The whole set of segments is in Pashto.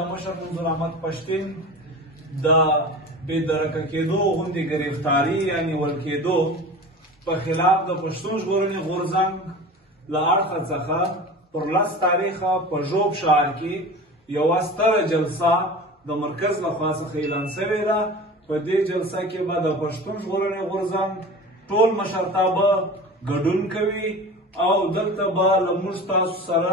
د مشر منظور احمد پښتین د بې درکه کېدو غوندې ګرفتاري یا نیول کېدو په خلاف د پښتون ژغورنې غورځنګ له اړخه څخه پر 10 تاریخه په ژوب ښار کې یوه ستره جلسه د مرکز لخوا څخه اعلان شوې ده. په دې جلسه کې به د پښتون ژغورنې غورځنګ ټول مشرتابه ګډون کوي او دلته به له موږ تاسو سره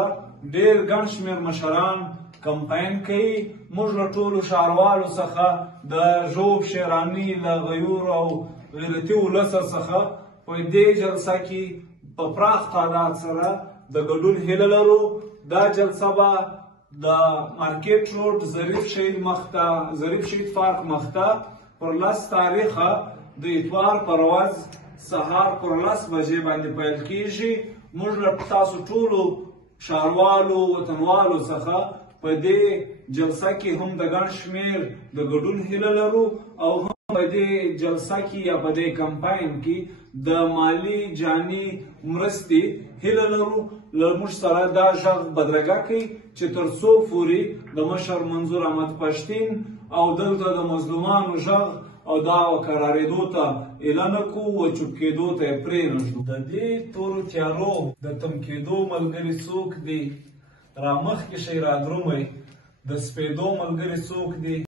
ډېر ګڼ شمېر مشران کمپاین کوي. موږ له ټولو ښاروالو څخه د ژوب شیراني له غیور او غیرتي ولسه څخه په دې جلسه کې په پراخ تعداد سره د ګډون هیله لرو. دا جلسه به د مارکیټ روډ ظریف شهید پارک مخته پر 10 تاریخه د اتوار پر ورځ سهار پر 10 بجې باندې پیل کیږي. موږ له تاسو ټولو ښاروالو وطنوالو څخه په دې جلسه کې هم د ګڼ شمېر د ګډون هیله لرو او هم په دې جلسه کې یا په دې کمپاین کې د مالی جاني مرستې هیله لرو. له موږ سره دا غږ بدرګه کوي چې تر څو پورې د مشر منظور احمد پښتین او دلته د مظلومانو غږ او دا قرارېدو ته اعلان کوو او چوپ کېدو ته یې پرېنږدو. د دې تورو تیارو د تم کېدو ملګري څوک دي؟ رامخکې شئ رادرومئ. د سپېدو ملګري څوک دي؟